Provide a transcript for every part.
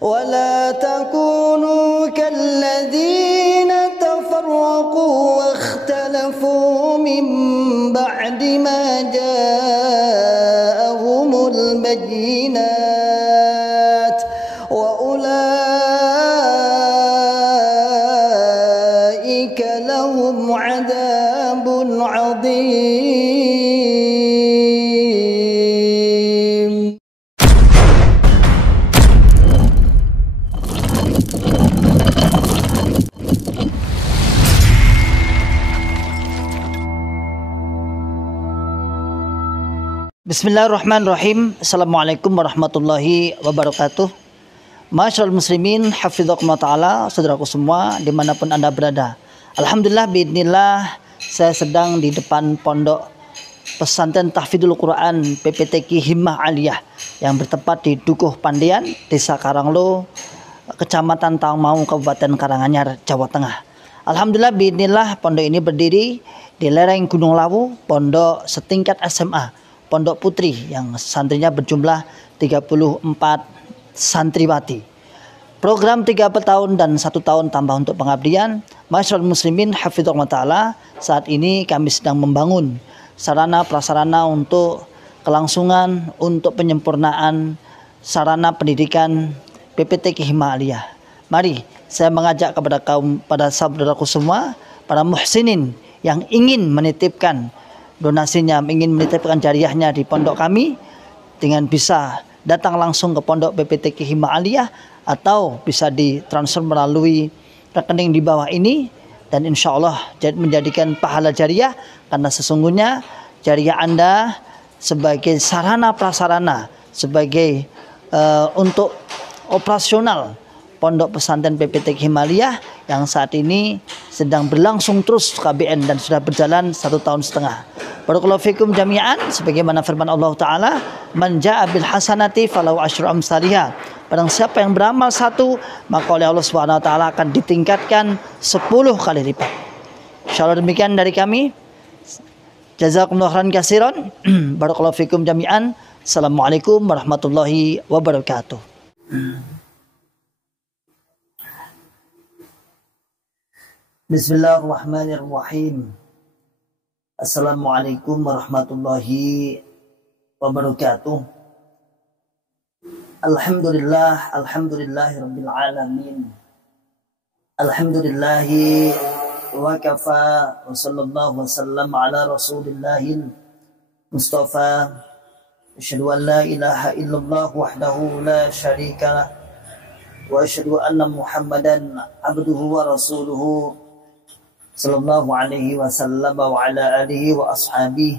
ولا تكونوا كالذين تفرقوا واختلفوا من بعد ما جاءهم البينات وأولئك لهم عذاب عظيم. Bismillahirrahmanirrahim. Assalamualaikum warahmatullahi wabarakatuh. Masyarul muslimin, hafidhakumullah ta'ala, saudaraku semua dimanapun anda berada. Alhamdulillah, biidznillah, saya sedang di depan pondok pesantren tahfidzul Quran PPTQ Himmah Aliyah yang bertempat di Dukuh Pandian, Desa Karanglo, Kecamatan Tangmau, Kabupaten Karanganyar, Jawa Tengah. Alhamdulillah, biidznillah, pondok ini berdiri di lereng Gunung Lawu, pondok setingkat SMA, Pondok Putri, yang santrinya berjumlah 34 santriwati. Program 3 tahun dan 1 tahun tambah untuk pengabdian. Masyarul muslimin, hafidhakumullah ta'ala, saat ini kami sedang membangun sarana prasarana untuk kelangsungan, untuk penyempurnaan sarana pendidikan PPTQ Himmah Aliyah. Mari saya mengajak pada saudaraku semua, para muhsinin yang ingin menitipkan donasinya, ingin menitipkan jariahnya di pondok kami, dengan bisa datang langsung ke pondok PPTQ Himmah Aliyah atau bisa ditransfer melalui rekening di bawah ini, dan insya Allah menjadikan pahala jariah, karena sesungguhnya jariah Anda sebagai sarana prasarana, sebagai untuk operasional pondok pesantren PPTQ Himmah Aliyah yang saat ini sedang berlangsung terus KBN dan sudah berjalan 1 tahun setengah. Barakallahu fikum jami'an, sebagaimana firman Allah Ta'ala, man ja'a bil hasanati falahu asyru amsalihha. Barang siapa yang beramal 1, maka oleh Allah Subhanahu wa taala akan ditingkatkan 10 kali lipat. Insyaallah demikian dari kami. Jazakumullahu khairan katsiran. Barakallahu fikum jami'an. Assalamualaikum warahmatullahi wabarakatuh. Bismillahirrahmanirrahim. Assalamualaikum warahmatullahi wabarakatuh. Alhamdulillah, alhamdulillahi rabbil alamin. Alhamdulillahi wa kafa wa sallallahu wa sallam ala rasulillahil mustafa. Asyhadu an la ilaha illallah wahdahu la syarika lah, wa asyhadu anna Muhammadan abduhu wa rasuluhu sallallahu alaihi wasallam wa ala alihi wa ashabihi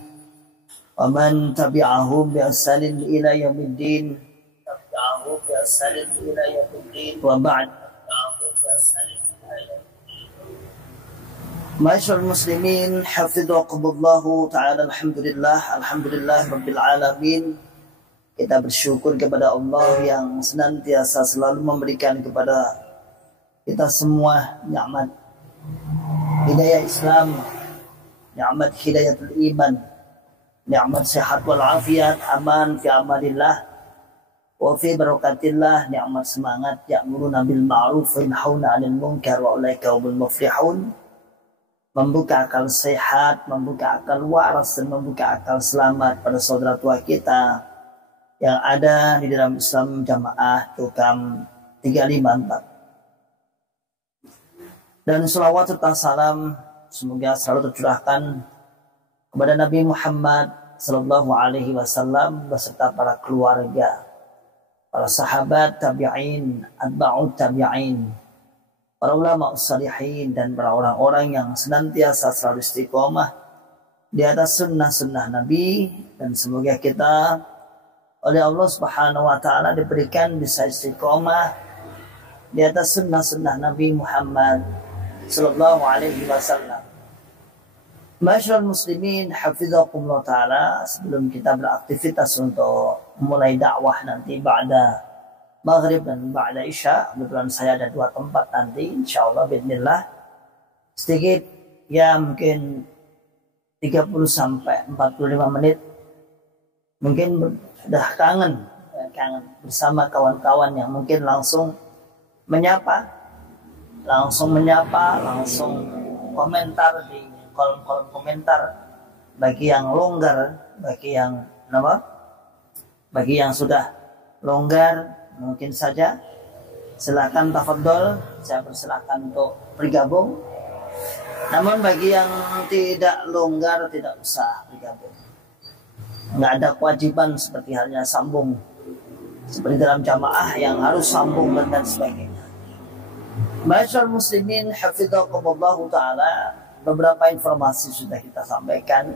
wa man tabi'ahum bi ihsanin ila yaumiddin wa ba'd. Masyarul muslimin, hafidhakumullahu ta'ala, alhamdulillah, alhamdulillah rabbil alamin. Kita bersyukur kepada Allah yang senantiasa selalu memberikan kepada kita semua nikmat hidayah Islam, nikmat hidayatul iman, nikmat sehat wal afiat, aman fi amalillah wa fi barakatillah, nikmat semangat ya'muruna bil ma'ruf wa yanhauna 'anil munkar wa ulaika humul muflihun. Membuka akal sehat, membuka akal waras, dan membuka akal selamat pada saudara tua kita yang ada di dalam Islam Jamaah Tukam 354. Dan salawat serta salam semoga selalu tercurahkan kepada Nabi Muhammad sallallahu alaihi wasallam beserta para keluarga, para sahabat tabi'in, atba'ut tabi'in, para ulama salihin, dan para orang-orang yang senantiasa selalu istiqomah di atas sunnah-sunnah Nabi. Dan semoga kita oleh Allah Subhanahu wa taala diberikan bisa istiqomah di atas sunnah-sunnah Nabi Muhammad sallallahu alaihi wasallam. Masyarul muslimin, hafidhakumullah ta'ala, sebelum kita beraktivitas untuk mulai dakwah nanti ba'da maghrib dan ba'da isya, kebetulan saya ada 2 tempat nanti insyaallah bismillah, sedikit ya mungkin 30 sampai 45 menit mungkin sudah kangen kangen bersama kawan-kawan yang mungkin langsung menyapa, langsung komentar di kolom-kolom komentar. Bagi yang longgar, bagi yang sudah longgar, mungkin saja silakan tafadhol, saya persilakan untuk bergabung. Namun bagi yang tidak longgar, tidak usah bergabung. Nggak ada kewajiban seperti halnya sambung, seperti dalam jamaah yang harus sambung dan sebagainya. Ma'asyiral muslimin hafizakumullah taala, beberapa informasi sudah kita sampaikan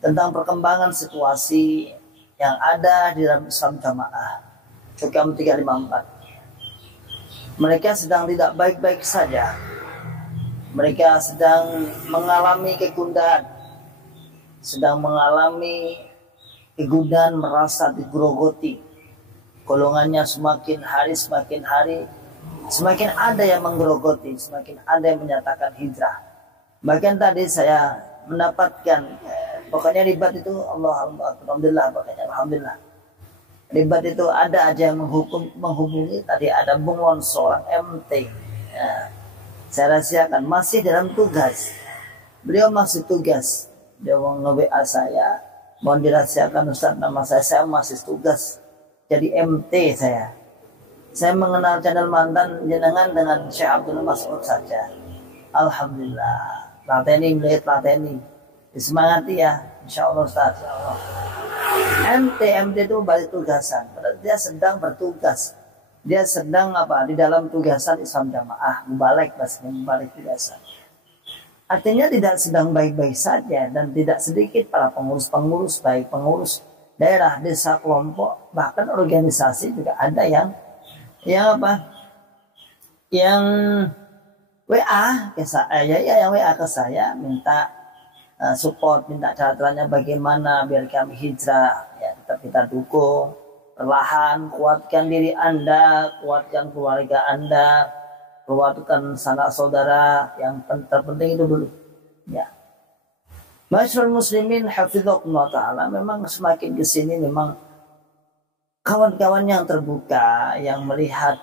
tentang perkembangan situasi yang ada di dalam Islam Jamaah Hukam 354. Mereka sedang tidak baik-baik saja. Mereka sedang mengalami kegundahan, sedang mengalami kegundahan, merasa digerogoti. Golongannya semakin hari semakin ada yang menggerogoti, semakin ada yang menyatakan hijrah. Bahkan tadi saya mendapatkan pokoknya ribat itu alhamdulillah, pokoknya alhamdulillah. Ribat itu ada aja yang menghubungi. Tadi ada bunglon seorang MT. Ya, saya rahasiakan masih dalam tugas. Beliau masih tugas. Dia mau nge-WA saya, mohon dirahasiakan Ustaz, nama saya masih tugas. Jadi MT saya. Saya mengenal channel mantan jenengan dengan Syekh Abdul Mas'ud saja. Alhamdulillah. Lateni, disemangati ya, insya Allah Ustaz. MT itu balik tugasan, padahal dia sedang bertugas. Dia sedang di dalam tugasan Islam Jamaah, mubalik tugasan. Artinya tidak sedang baik-baik saja, dan tidak sedikit para pengurus-pengurus, baik pengurus daerah, desa, kelompok, bahkan organisasi juga ada yang WA ke saya, yang WA ke saya minta support, minta caranya bagaimana biar kami hijrah. Ya, tetap kita dukung, perlahan kuatkan diri Anda, kuatkan keluarga Anda, kuatkan sanak saudara, yang terpenting itu dulu. Ya. Ma'asyiral muslimin hafizakumullah taala, memang semakin kesini memang kawan-kawan yang terbuka, yang melihat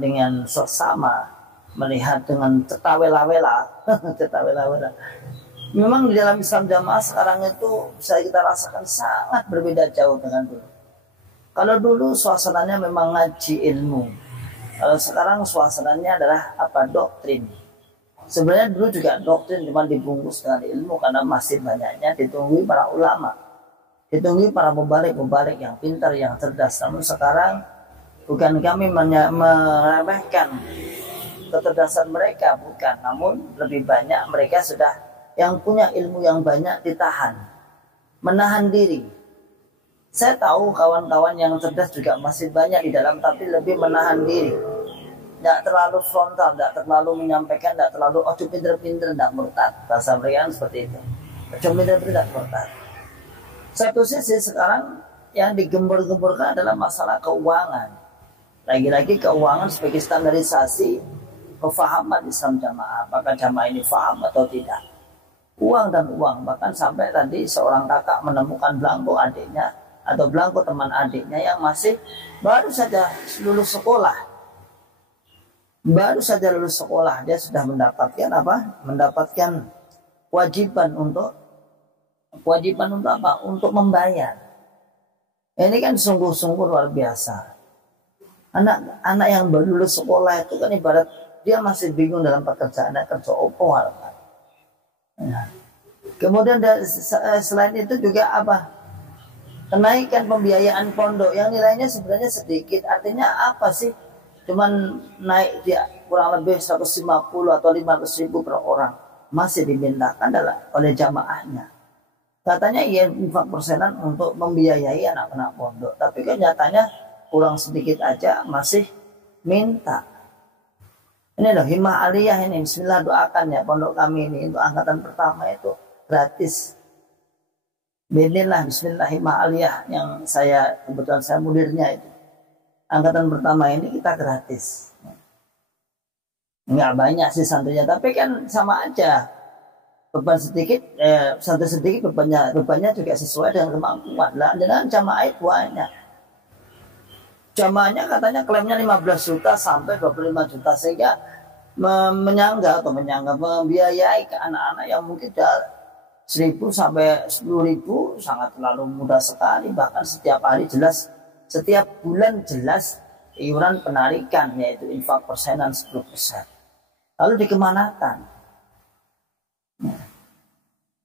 dengan seksama, melihat dengan cetawela-wela. Memang di dalam Islam Jamaah sekarang itu bisa kita rasakan sangat berbeda jauh dengan dulu. Kalau dulu suasananya memang ngaji ilmu, kalau sekarang suasananya adalah doktrin. Sebenarnya dulu juga doktrin, cuma dibungkus dengan ilmu karena masih banyaknya ditunggui para ulama, ditunggui para mubalik yang pintar, yang cerdas. Namun sekarang bukan kami meremehkan kecerdasan mereka, bukan, namun lebih banyak mereka sudah yang punya ilmu yang banyak ditahan, menahan diri. Saya tahu kawan-kawan yang cerdas juga masih banyak di dalam, tapi lebih menahan diri, tidak terlalu frontal, tidak terlalu menyampaikan, tidak terlalu pinter-pinter, tidak murtad. Bahasa mereka seperti itu, pinter-pinter, tidak murtad. Satu sisi sekarang yang digembur-gemburkan adalah masalah keuangan. Lagi-lagi keuangan sebagai standarisasi kefahaman Islam Jamaah, apakah jamaah ini faham atau tidak. Uang dan uang, bahkan sampai tadi seorang kakak menemukan belangko adiknya atau belangko teman adiknya yang masih baru saja lulus sekolah. Dia sudah mendapatkan mendapatkan kewajiban untuk apa? Untuk membayar. Ini kan sungguh-sungguh luar biasa. Anak yang baru lulus sekolah itu kan ibarat dia masih bingung dalam pekerjaan, kerja opo. Nah, kemudian selain itu juga kenaikan pembiayaan pondok yang nilainya sebenarnya sedikit. Artinya apa sih? Cuman naik dia kurang lebih 150 atau 500 ribu per orang, masih dimintakan oleh jamaahnya. Katanya iya infak persenan untuk membiayai anak-anak pondok, tapi kenyataannya kurang sedikit aja masih minta. Ini loh Himmah Aliyah ini, bismillah doakan ya pondok kami ini untuk angkatan pertama itu gratis. Bismillah Himmah Aliyah yang kebetulan saya mudirnya itu. Angkatan pertama ini kita gratis. Enggak banyak sih santrinya, tapi kan sama aja. Beban sedikit, santri sedikit bebannya juga sesuai dengan kemampuan. Lah dengan jamaah banyak. Jamaahnya katanya klaimnya 15 juta sampai 25 juta, sehingga membiayai ke anak-anak yang mungkin 1.000 sampai 10.000 sangat terlalu mudah sekali. Bahkan setiap hari jelas, setiap bulan jelas iuran penarikan, yaitu infak persenan 10%. Lalu dikemanakan?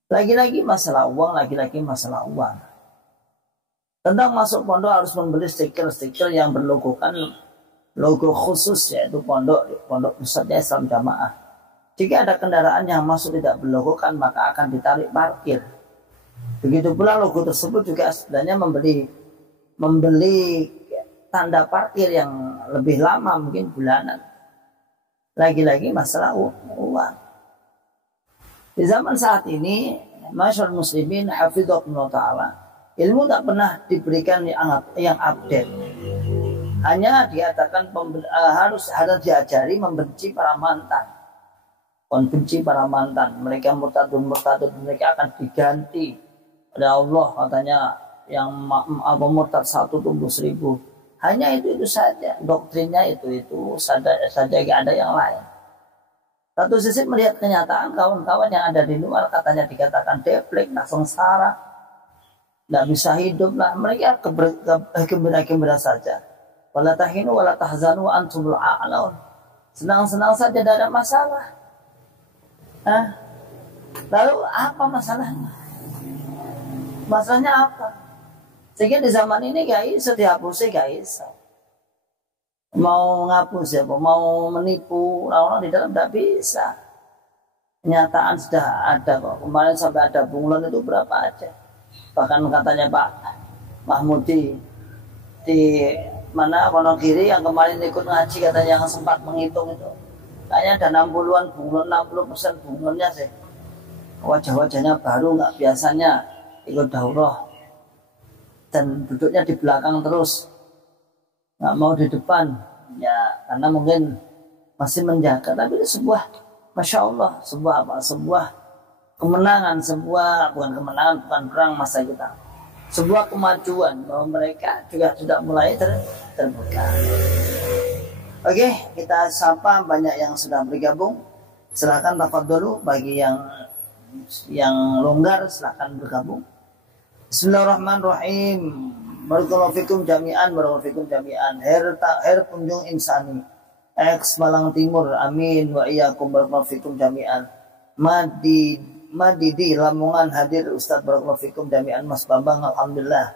Lagi-lagi masalah uang, lagi-lagi masalah uang. Tentang masuk pondok harus membeli stiker-stiker yang berlogokan logo khusus, yaitu pondok pusatnya Islam Jamaah. Jika ada kendaraan yang masuk tidak berlogokan, maka akan ditarik parkir. Begitu pula logo tersebut juga sebenarnya membeli tanda parkir yang lebih lama, mungkin bulanan. Lagi-lagi masalah uang. Di zaman saat ini, masyarakat muslimin hafidhakumullah ta'ala, ilmu tak pernah diberikan yang update. Hanya dikatakan harus diajari membenci para mantan. Benci para mantan. Mereka murtadun, mereka akan diganti oleh Allah, katanya yang murtad 1 tumbuh 1.000. Hanya itu saja. Doktrinnya itu saja, gak ada yang lain. Satu sisi melihat kenyataan kawan-kawan yang ada di luar, katanya dikatakan deplek, sengsara, tidak bisa hidup lah. Mereka gembira saja. Wala tahinu wala tahzanu wa antumul a'laun. Senang-senang saja, tidak ada masalah. Lalu apa masalahnya? Masalahnya apa? Sehingga di zaman ini guys, dihapusi guys. Mau ngapus ya, mau menipu orang-orang di dalam tidak bisa. Kenyataan sudah ada kok. Kemarin sampai ada bunglon itu berapa aja. Bahkan katanya Pak Mahmudi di mana Wonogiri yang kemarin ikut ngaji, katanya yang sempat menghitung itu, kayaknya ada 60-an bunglon, 60% bunglonnya sih. Wajah-wajahnya baru, nggak biasanya ikut daurah dan duduknya di belakang terus, nggak mau di depan ya, karena mungkin masih menjaga. Tapi itu sebuah, masya Allah, sebuah kemenangan, bukan perang masa kita, sebuah kemajuan bahwa mereka juga sudah mulai terbuka. Oke, kita sapa banyak yang sudah bergabung. Silakan tafadholu, bagi yang longgar silakan bergabung. Bismillahirrahmanirrahim. Barakallahu fikum jami'an, barakallahu fikum jami'an. Her kunjung insani X Malang Timur, amin wa iyyakum, barakallahu fikum jami'an. Madidi Lamongan hadir Ustaz, barakallahu fikum jami'an. Mas Bambang, alhamdulillah.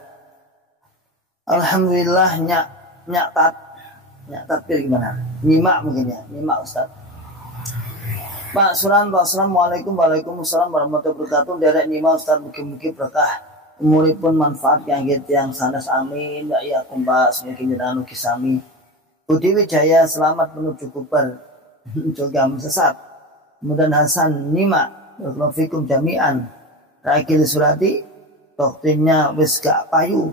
Alhamdulillah. Nyak tatpir gimana? Nyimak mungkin ya, nyimak Ustaz. Pak Suran, assalamualaikum. Waalaikumsalam warahmatullahi wabarakatuh. Derek nyimak Ustaz, mugi-mugi berkah umuripun manfaat yang sanes, amin wa iyyakum. Semoga jenengan ugi sami Budi Wijaya selamat menuju Kubar juga sesat. Kemudian Hasan nyimak, barakallahu fikum jami'an. Rakil Surati doktrinnya wis gak payu.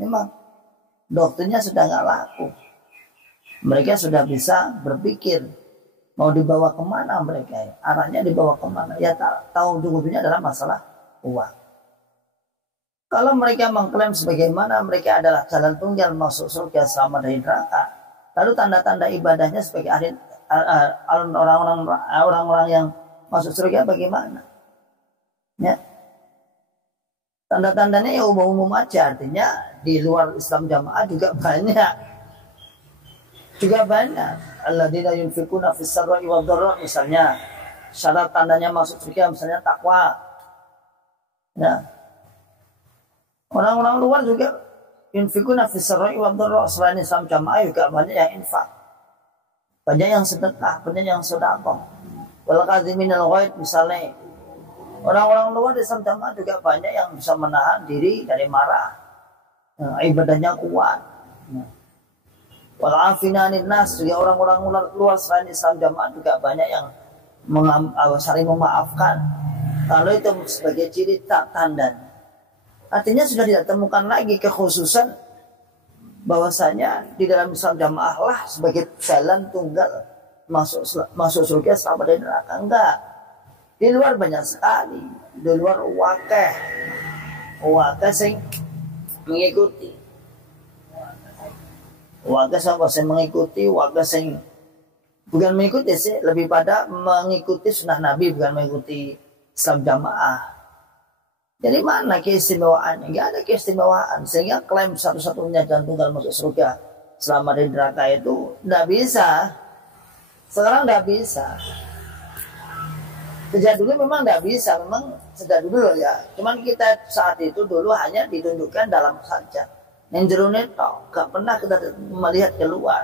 Memang doktrinnya sudah gak laku. Mereka sudah bisa berpikir mau dibawa kemana mereka ya? Arahnya dibawa kemana? Ya tahu cukupnya adalah masalah uang. Kalau mereka mengklaim sebagaimana mereka adalah jalan tunggal masuk surga selamat dari neraka, lalu tanda-tanda ibadahnya sebagai orang-orang yang masuk surga bagaimana? Ya, tanda-tandanya ya umum-umum aja, artinya di luar Islam Jamaah juga banyak. Alladzina yunfikuna fis sarra'i wad dharra, misalnya syarat tandanya masuk surga misalnya takwa. Ya. Orang-orang luar juga yunfikuna fis sarra'i wad dharra, selain Islam Jamaah juga banyak yang infak. Banyak yang sedekah, banyak yang sedekah. Wal kadhiminal ghaid, misalnya orang-orang luar di Islam Jamaah juga banyak yang bisa menahan diri dari marah. Ibadahnya kuat. Wal afina 'anil nas, juga orang-orang luar selain Islam Jamaah juga banyak yang saling memaafkan. Kalau itu sebagai ciri tanda, artinya sudah tidak temukan lagi kekhususan bahwasanya di dalam Islam Jamaah lah sebagai jalan tunggal masuk surga selamat dari neraka. Enggak. Di luar banyak sekali. Di luar wakeh sing mengikuti. Warga sing mengikuti, warga sing bukan mengikuti sih, lebih pada mengikuti sunnah Nabi, bukan mengikuti Islam jamaah. Jadi mana keistimewaannya? Nggak ada keistimewaan. Sehingga klaim satu-satunya jalan tunggal masuk surga selama di neraka itu nggak bisa. Sekarang nggak bisa. Sejak dulu memang nggak bisa, memang sejak dulu loh ya. Cuman kita saat itu dulu hanya ditunjukkan dalam saja. Yang jerone tok, nggak pernah kita melihat keluar.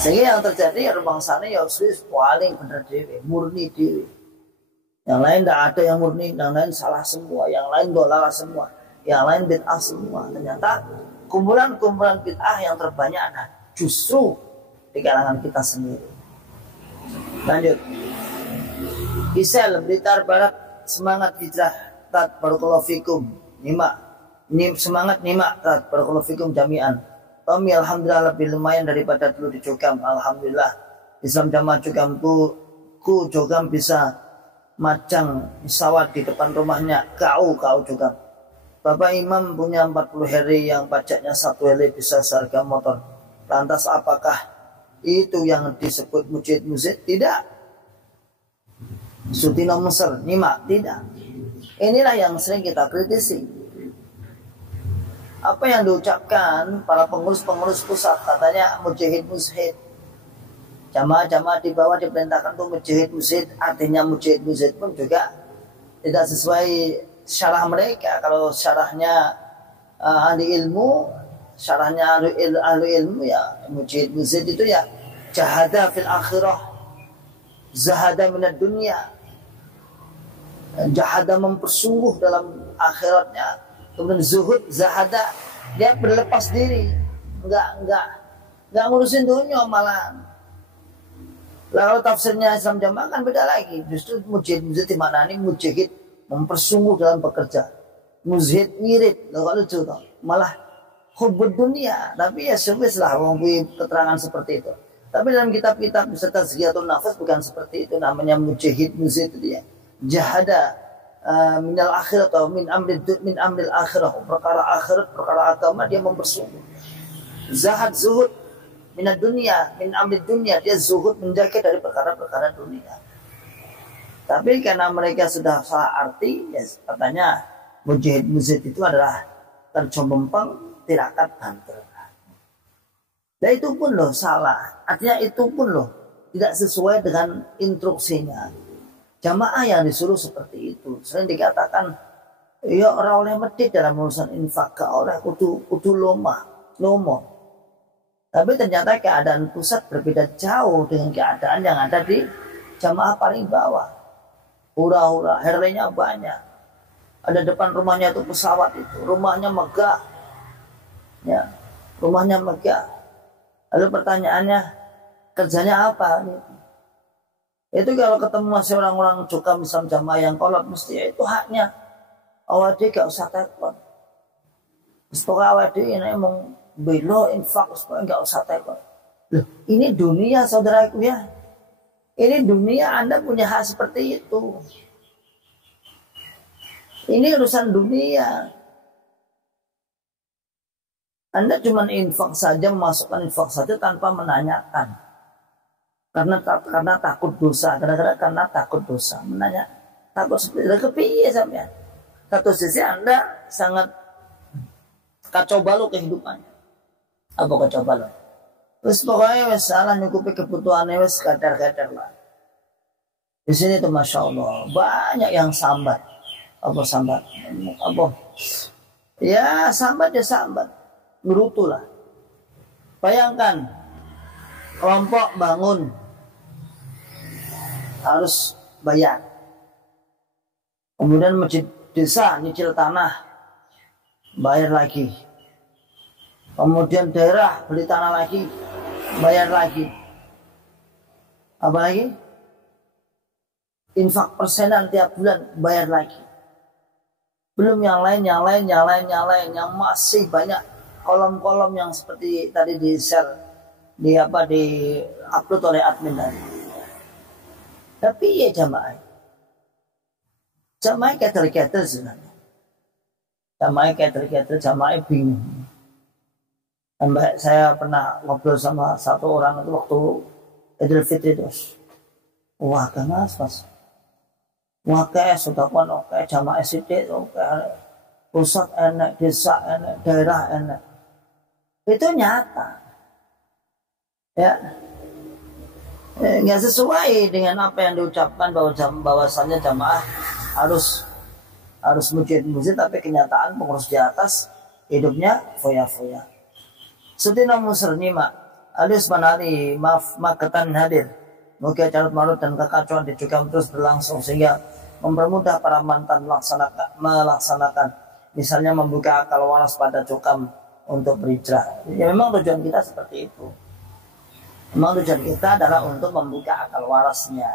Sehingga yang terjadi ya rumah sana ya paling benar dewi, murni dewi. Yang lain tidak ada yang murni, yang lain salah semua, yang lain dolalah semua, yang lain bid'ah semua. Ternyata kumpulan-kumpulan bid'ah yang terbanyak ada justru di kalangan kita sendiri. Lanjut. Kisah Blitar Barat, semangat hijrah tat barakallahu fikum. Semangat nyimak tat barakallahu fikum jami'an. Tommy alhamdulillah lebih lumayan daripada dulu di Jogam. Alhamdulillah. Islam Jamaah Jogamku Jogam bisa macang pesawat di depan rumahnya. Kau Jogam. Bapak Imam punya 40 heli yang pajaknya 1 heli bisa seharga motor. Lantas apakah itu yang disebut mujid-mujid? Tidak. Sutino Mesir, nyimak, tidak. Inilah yang sering kita kritisi. Apa yang diucapkan para pengurus-pengurus pusat, katanya mujahid-mujahid. Jamaah-jamaah di bawah diperintahkan untuk mujahid-mujahid. Artinya mujahid-mujahid pun juga tidak sesuai syarah mereka. Kalau syarahnya ahli ilmu, syarahnya ahli ilmu ya mujahid-mujahid itu ya jahada fil akhirah, zahada minad dunya, jahada mempersungguh dalam akhiratnya. Kemudian zuhud, zahada, dia berlepas diri, nggak ngurusin dunia malahan. Lalu tafsirnya Islam Jamaah kan beda lagi. Justru mujahid dimaknani mujahid mempersungguh dalam bekerja, mujahid ngirit, kalau lucu toh. Malah hubud dunia. Tapi ya lah mempunyai keterangan seperti itu. Tapi dalam kitab-kitab beserta Tazkiyatun Nafas bukan seperti itu. Namanya mujahid itu dia. Jahada minal akhirat atau min amril akhirah, perkara akhirat, perkara agama dia mempersungguh. Zahad zuhud minat dunia, min amril dunia, dia zuhud menjaga dari perkara-perkara dunia. Tapi karena mereka sudah salah arti, ya katanya mujahid itu adalah tercombempeng, tirakat banter. Dan itu pun loh salah. Artinya itu pun loh tidak sesuai dengan instruksinya. Jamaah yang disuruh seperti itu. Sering dikatakan, ya orang oleh medit dalam urusan infak, gak oleh kudu lomo. Tapi ternyata keadaan pusat berbeda jauh dengan keadaan yang ada di jamaah paling bawah. Hura-hura, herlenya banyak. Ada depan rumahnya itu pesawat itu, rumahnya megah. Ya, rumahnya megah. Lalu pertanyaannya, kerjanya apa? Itu kalau ketemu masih orang-orang Jogam Islam Jamaah yang kolot, mesti ya itu haknya. Awadi gak usah tekon. Pokoknya awadi ini emang belo infak, supaya gak usah tekon. Loh, ini dunia saudaraku ya. Ini dunia, Anda punya hak seperti itu. Ini urusan dunia. Anda cuma infak saja, memasukkan infak saja tanpa menanyakan. Karena takut dosa, karena takut dosa. Menanya, takut seperti itu, kepiye sampean? Satu sisi Anda sangat kacau balau kehidupannya. Apa kacau balau? Terus pokoknya wes salah nyukupi kebutuhannya wes kadar-kadar lah. Di sini tuh masya Allah banyak yang sambat. Apa sambat? Apa? Ya sambat ya sambat. Berutulah. Bayangkan kelompok bangun harus bayar. Kemudian masjid desa nyicil tanah bayar lagi. Kemudian daerah beli tanah lagi bayar lagi. Apa lagi? Infak persenan tiap bulan bayar lagi. Belum yang lain yang masih banyak kolom-kolom yang seperti tadi di share di upload oleh admin tadi. Tapi ya jamaah kader sebenarnya. Jamaah kader bingung. Sampai saya pernah ngobrol sama satu orang itu waktu Idul Fitri terus. Wah, mas. Wah, kayak sudah pun oke, jamaah sidik oke, pusat enak, desa enak, daerah enak. Itu nyata. Ya. Nggak sesuai dengan apa yang diucapkan bahwasannya jamaah harus mujid, tapi kenyataan pengurus di atas hidupnya foya-foya. Sedina musrni mak, alis manali maaf maketan hadir. Moga carut marut dan kekacauan di Cukam terus berlangsung sehingga mempermudah para mantan melaksanakan. Misalnya membuka akal waras pada Cukam untuk berhijrah. Ya memang tujuan kita seperti itu. Memang tujuan kita adalah untuk membuka akal warasnya.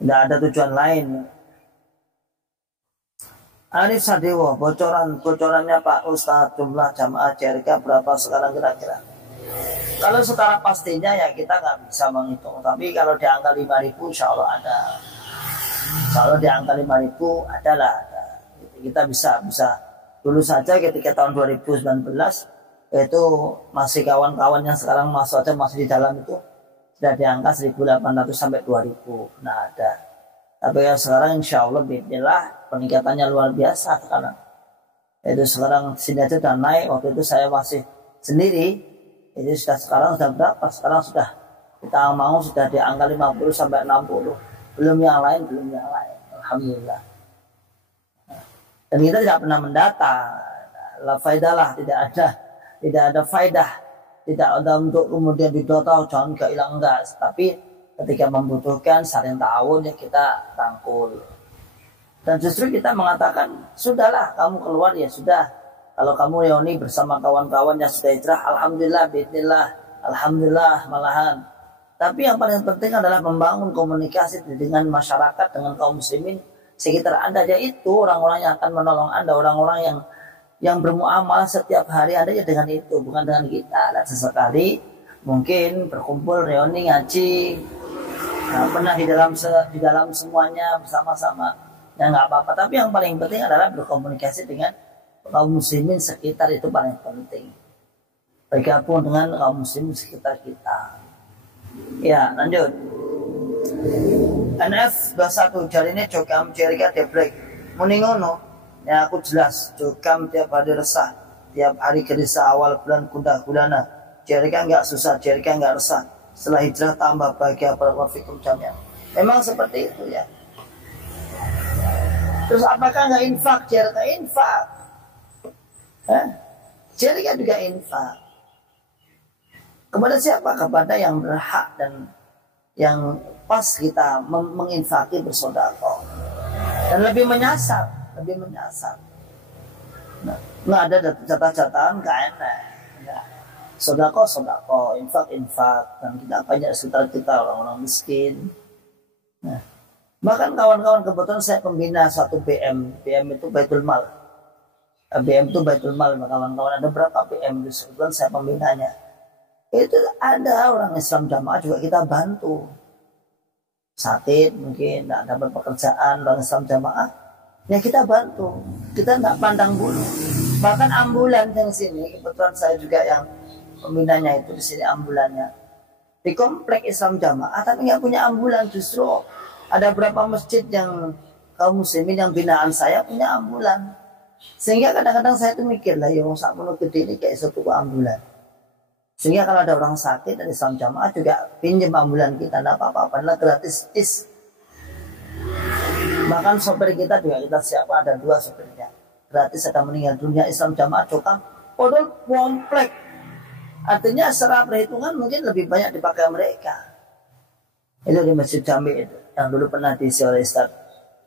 Tidak ada tujuan lain. Arif Sadewo, bocorannya Pak Ustadz, jumlah jamaah JRK berapa sekarang kira-kira? Kalau secara pastinya ya kita nggak bisa menghitung. Tapi kalau di angka 5.000 insya Allah ada. Kalau di angka 5.000 adalah ada. Kita bisa dulu saja ketika tahun 2019 itu masih kawan-kawan yang sekarang masih di dalam itu sudah di angka 1.800 sampai 2.000. Nah ada. Tapi ya sekarang insya Allah bismillah peningkatannya luar biasa sekarang. Itu sekarang sini aja sudah naik. Waktu itu saya masih sendiri. Itu sekarang sudah berapa? Sekarang sudah kita mau sudah di angka 50 sampai 60. Belum yang lain. Alhamdulillah. Dan kita tidak pernah mendata. La faidah, tidak ada faidah. Tidak ada untuk kemudian didata jangan kehilang enggak. Tapi ketika membutuhkan saling ta'awun ya kita rangkul. Dan justru kita mengatakan sudahlah kamu keluar ya sudah. Kalau kamu reuni bersama kawan-kawan yang sudah hijrah, alhamdulillah, bismillah, alhamdulillah malahan. Tapi yang paling penting adalah membangun komunikasi dengan masyarakat, dengan kaum muslimin sekitar Anda, yaitu orang-orang yang akan menolong Anda, orang-orang yang bermuamalah setiap hari Anda ya dengan itu, bukan dengan kita. Dan sesekali mungkin berkumpul reuni ngaji. Nah, pernah di dalam semuanya bersama-sama ya nggak apa-apa, tapi yang paling penting adalah berkomunikasi dengan kaum muslimin sekitar, itu paling penting, bergabung dengan kaum muslimin sekitar kita. Ya lanjut. NF 21 jari ini Cukam Jerika debrek muningono ya aku jelas Cukam tiap hari resah, tiap hari gelisah, awal bulan gundah gulana. Jerika nggak susah, Jerika nggak resah. Setelah hijrah tambah bahagia, barakallahu jami'an. Memang seperti itu ya. Terus apakah nggak infak? Jerika infak. Jerika juga infak. Kepada siapa? Kepada yang berhak dan yang pas kita menginfaki bersedekah. Dan lebih menyasar. Nah, nggak ada jatah-jatahan nggak enak. Sodako, infak, dan kita banyak sekitar kita orang-orang miskin. Nah, bahkan kawan-kawan kebetulan saya pembina satu BM itu Baitul Mal. BM itu Baitul Mal, kawan-kawan ada berapa BM itu kebetulan saya pembinanya. Itu ada orang Islam jamaah juga kita bantu. Sakit mungkin tidak dapat pekerjaan orang Islam jamaah, ya kita bantu. Kita tidak pandang bulu. Bahkan ambulan yang sini kebetulan saya juga yang pembinanya itu di sini ambulannya di komplek Islam jamaah, tapi nggak punya ambulan. Justru ada beberapa masjid yang kaum muslimin yang binaan saya punya ambulan, sehingga kadang-kadang saya tuh mikir lah yang sak penuh gede ini kayak satu ambulan, sehingga kalau ada orang sakit dari Islam jamaah juga pinjam ambulan kita, nggak apa-apa, adalah gratis. Bahkan sopir kita juga kita siapa, ada 2 sopirnya gratis, ada meninggal dunia Islam jamaah Cukam podol komplek. Artinya secara perhitungan mungkin lebih banyak dipakai mereka. Itu di Masjid Jami itu yang dulu pernah diisi oleh Ustaz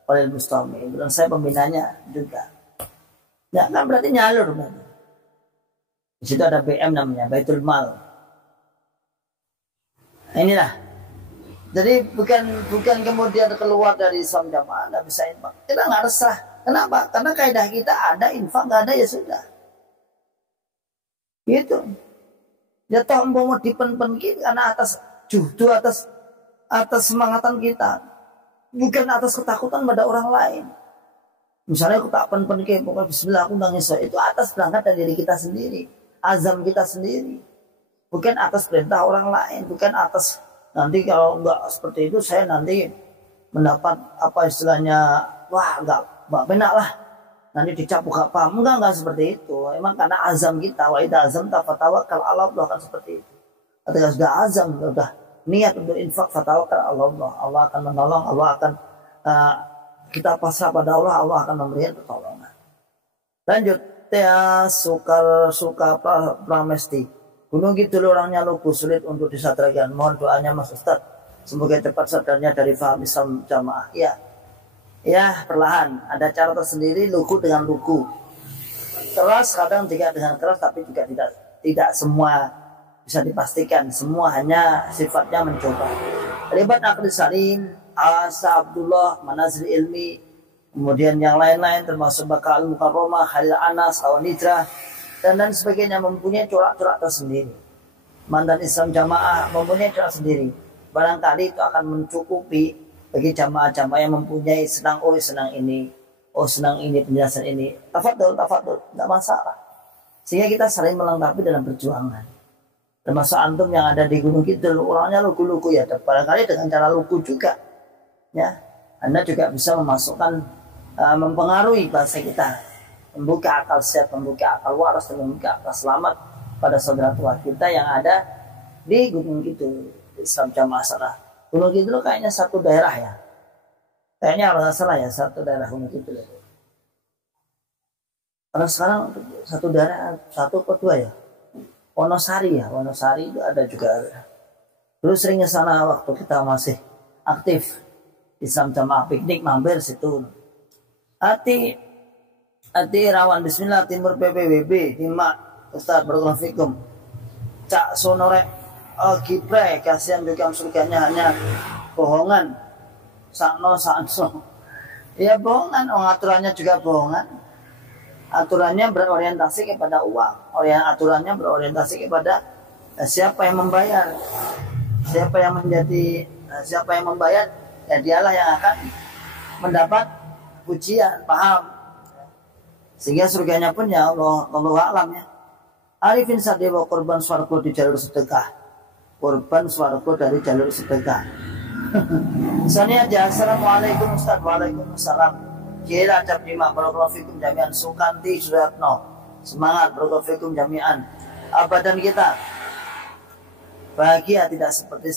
Khalil Bustami. Dan saya pembinanya juga. Ya kan berarti nyalur kan. Di situ ada BM namanya Baitul Mal. Nah, inilah. Jadi bukan kemudian keluar dari Islam jamaah nggak bisa infak. Kita nggak resah. Kenapa? Karena kaidah kita ada infak, nggak ada ya sudah. Gitu. Ya toh mau dipen-pen kita karena atas juhdu, atas semangatan kita, bukan atas ketakutan pada orang lain. Misalnya aku tak pen-pen ke, pokoknya bismillah aku nangis, itu atas berangkat dari diri kita sendiri, azam kita sendiri, bukan atas perintah orang lain, bukan atas nanti kalau enggak seperti itu saya nanti mendapat apa istilahnya, wah enggak benar lah, nanti dicap gak paham. Enggak seperti itu. Emang karena azam kita, wa idza azam fatawakal ala Allah, kan seperti itu. Ketika sudah azam, sudah niat untuk infak, fatawakal ala Allah, Allah akan menolong, Allah akan kita pasrah pada Allah, Allah akan memberikan pertolongan. Lanjut, Tea suka pramesti. Gunung Kidul orangnya lugu, sulit untuk disadarkan. Mohon doanya Mas Ustaz, semoga cepat sadarnya dari faham Islam jamaah. Ya perlahan, ada cara tersendiri lugu dengan lugu. Keras kadang tidak dengan keras, tapi juga tidak semua bisa dipastikan. Semua hanya sifatnya mencoba. Ribat Akli Salim, Asa Abdullah, Manazil Ilmi, kemudian yang lain-lain termasuk Bakal Mukarromah, Khalil Anas, Kawan Hijrah, dan sebagainya mempunyai corak-corak tersendiri. Mantan Islam jamaah mempunyai corak sendiri. Barangkali itu akan mencukupi bagi jamaah-jamaah yang mempunyai senang ini, senang ini, penjelasan ini. Tafadhol, tidak masalah. Sehingga kita saling melengkapi dalam perjuangan. Termasuk antum yang ada di Gunung Kidul, orangnya lugu-lugu ya. Barangkali dengan cara lugu juga, ya, Anda juga bisa memasukkan, mempengaruhi bahasa kita, membuka akal sehat, membuka akal waras, dan membuka akal selamat pada saudara tua kita yang ada di Gunung Kidul, Islam Jamaah Salah. Gunung Kidul kayaknya satu daerah ya. Kayaknya kalau nggak salah ya, satu daerah Gunung Kidul. Karena sekarang satu daerah, satu atau dua ya. Wonosari ya, Wonosari itu ada juga. Dulu sering ke sana waktu kita masih aktif Islam Jamaah piknik, mampir situ. Hati Rawan Bismillah Timur PPWB Hima Ustaz Barakallahu Fikum. Cak Sonore Gipre, kasihan juga surganya hanya bohongan. Sakno. Ya bohongan, aturannya juga bohongan. Aturannya berorientasi kepada uang. Aturannya berorientasi kepada siapa yang membayar. Siapa yang membayar, ya dialah yang akan mendapat pujian, paham. Sehingga surganya pun ya Allah alam ya. Arifin sadewa korban swargo di jalur sedekah. Korban swargo dari jalur sedekah. Misalnya aja, Assalamualaikum Ustaz. Waalaikumsalam. Kira cap 5 barakallahu fikum jami'an. Sukanti Suratno, semangat barakallahu fikum jami'an. Abadan kita bahagia tidak seperti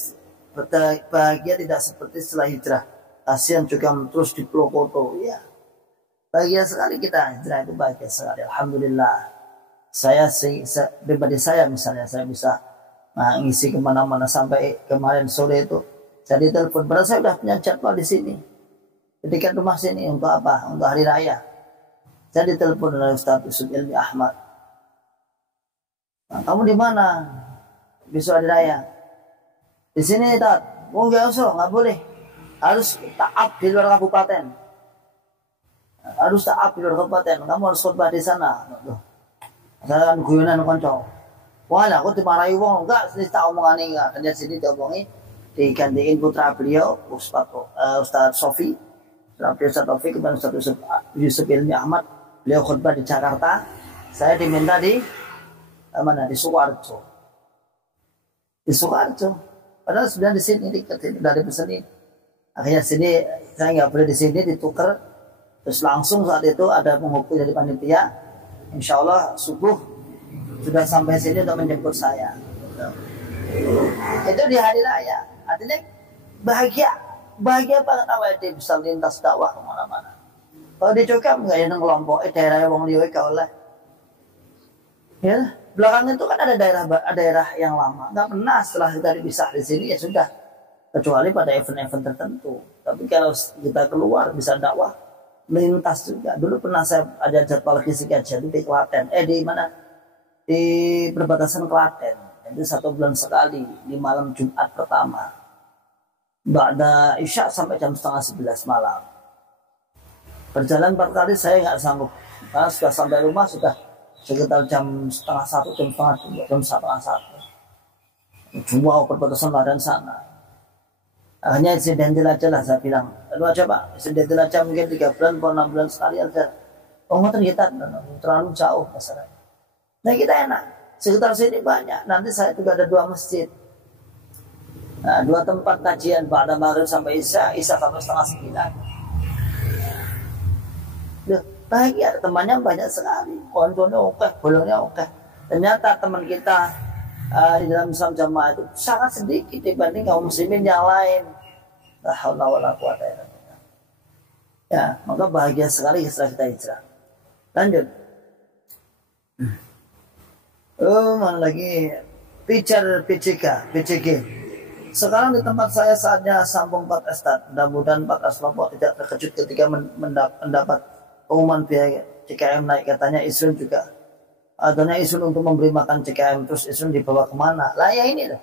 setelah hijrah. Kasihan juga terus di Plokoto ya. Bahagia sekali kita, hijrah itu bahagia sekali. Alhamdulillah. Pribadi saya misalnya, saya bisa ngisi kemana-mana. Sampai kemarin sore itu saya ditelepon, padahal saya sudah punya jadwal di sini, di dekat rumah sini. Untuk apa? Untuk hari raya. Saya ditelepon oleh Ustaz Yusuf Ilmi Ahmad. Nah, kamu di mana? Besok hari raya. Di sini tak. Oh nggak usah, nggak boleh. Harus taat di luar kabupaten. Harus taat di luar kabupaten. Kamu harus khutbah di sana. Saya kan guyonan konco. Wah, aku dimarahi wong enggak, sini tak omongane enggak. Dan sini diomongi digantiin putra beliau Ustaz Sofi. Ustaz Sofi kepada Ustaz Yusuf Ilmi Ahmad. Beliau khutbah di Jakarta. Saya diminta di mana? Di Sukoharjo. Di Sukoharjo. Padahal sudah di sini dari pesan ini. Akhirnya sini saya nggak boleh di sini, ditukar. Terus langsung saat itu ada penghubung dari panitia. Insya Allah subuh sudah sampai sini untuk menjemput saya. Itu di hari raya. Artinya bahagia banget awal dia bisa lintas dakwah kemana-mana. Kalau di Jogja nggak ada kelompok daerah yang lioi kaulah. Ya, belakang itu kan ada daerah yang lama. Nggak pernah setelah kita dipisah di sini ya sudah. Kecuali pada event-event tertentu. Tapi kalau kita keluar bisa dakwah melintas juga. Dulu pernah saya ada jadwal fisik aja di Klaten. Di mana? Di perbatasan Klaten. Itu 1 bulan sekali di malam Jumat pertama. Ba'da Isya sampai jam 10:30 malam. Berjalan 4 kali saya nggak sanggup. Karena sudah sampai rumah sudah sekitar jam 12:30, jam 1:30. Cuma perbatasan Klaten sana. Hanya insidentil aja lah saya bilang. Lalu aja Pak, insidentil aja mungkin 3 bulan atau 6 bulan sekali aja. Oh ngoten kita terlalu jauh masalahnya. Nah kita enak. Sekitar sini banyak. Nanti saya juga ada 2 masjid. Nah, 2 tempat kajian pada maghrib sampai isya sampai setengah 9. Loh, bahagia, temannya banyak sekali. Konconnya oke, bolongnya oke. Ternyata teman kita di dalam Islam jamaah itu sangat sedikit dibanding kaum muslimin yang lain. La haula wala quwata illa billah. Ya, maka bahagia sekali setelah kita hijrah. Lanjut. Mana lagi? PCG. Sekarang di tempat saya saatnya sambung 4 estat. Mudah-mudahan 4 kelompok tidak terkejut ketika mendapat pengumuman biaya CKM naik. Katanya Islam juga. Adanya Islam untuk memberi makan CKM. Terus Islam dibawa kemana? Lah ya ini loh.